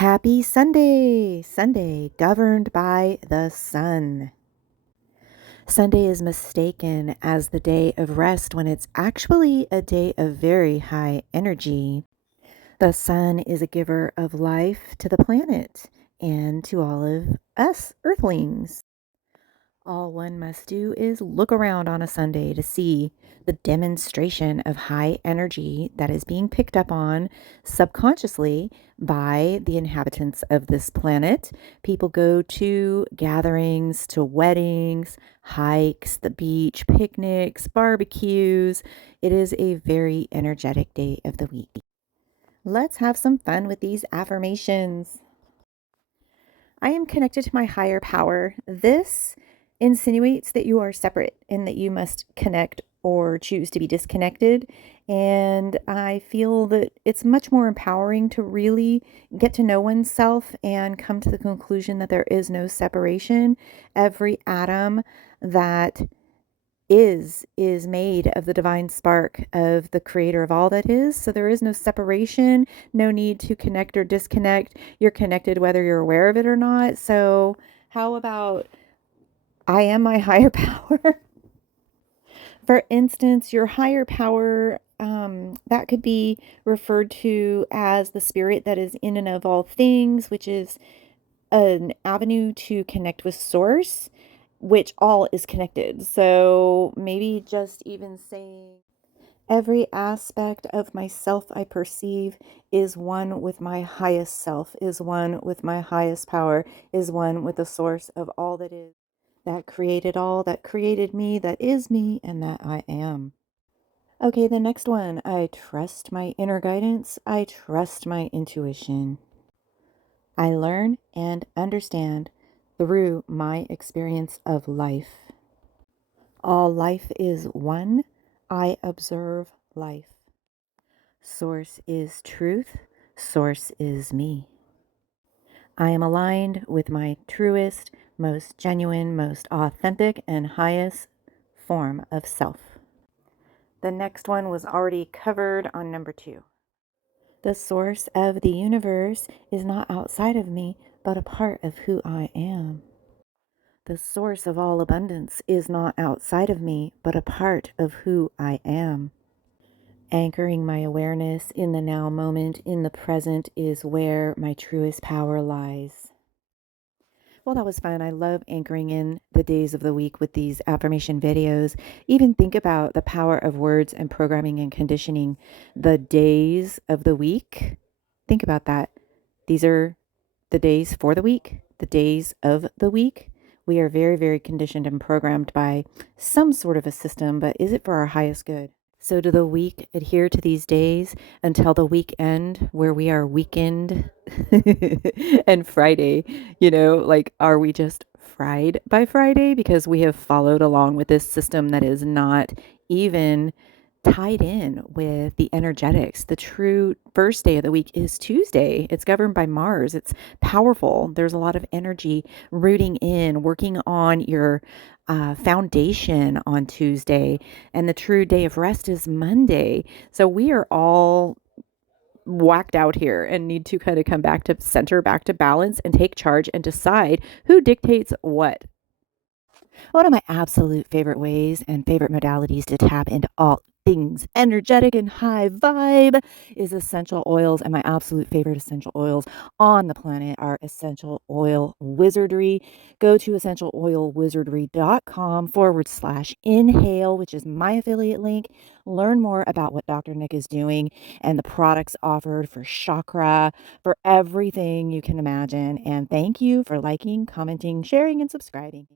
Happy Sunday! Sunday, governed by the sun. Sunday is mistaken as the day of rest when it's actually a day of very high energy. The sun is a giver of life to the planet and to all of us earthlings. All one must do is look around on a Sunday to see the demonstration of high energy that is being picked up on subconsciously by the inhabitants of this planet. People go to gatherings, to weddings, hikes, the beach, picnics, barbecues. It is a very energetic day of the week. Let's have some fun with these affirmations. I am connected to my higher power. This insinuates that you are separate and that you must connect or choose to be disconnected. And I feel that it's much more empowering to really get to know oneself and come to the conclusion that there is no separation. Every atom that is made of the divine spark of the creator of all that is. So there is no separation, no need to connect or disconnect. You're connected whether you're aware of it or not. So how about I am my higher power? For instance, your higher power, that could be referred to as the spirit that is in and of all things, which is an avenue to connect with source, which all is connected. So maybe just even saying every aspect of myself I perceive is one with my highest self, is one with my highest power, is one with the source of all that is, that created all, that created me, that is me, and that I am. Okay, the next one. I trust my inner guidance. I trust my intuition. I learn and understand through my experience of life. All life is one. I observe life. Source is truth. Source is me. I am aligned with my truest, most genuine, most authentic, and highest form of self. The next one was already covered on number 2. The source of the universe is not outside of me, but a part of who I am. The source of all abundance is not outside of me, but a part of who I am. Anchoring my awareness in the now moment, in the present, is where my truest power lies. Well, that was fun. I love anchoring in the days of the week with these affirmation videos. Even think about the power of words and programming and conditioning. The days of the week. Think about that. These are the days for the week, the days of the week. We are very, very conditioned and programmed by some sort of a system, but is it for our highest good? So do the week adhere to these days until the weekend where we are weekend and Friday, like are we just fried by Friday because we have followed along with this system that is not even tied in with the energetics. The true first day of the week is Tuesday. It's governed by Mars. It's powerful. There's a lot of energy rooting in, working on your foundation on Tuesday. And the true day of rest is Monday. So we are all whacked out here and need to kind of come back to center, back to balance, and take charge and decide who dictates what. One of my absolute favorite ways and favorite modalities to tap into all things energetic and high vibe is essential oils. And my absolute favorite essential oils on the planet are essential oil wizardry. Go to essentialoilwizardry.com/inhale, which is my affiliate link. Learn more about what Dr. Nick is doing and the products offered for chakra, for everything you can imagine. And thank you for liking, commenting, sharing, and subscribing.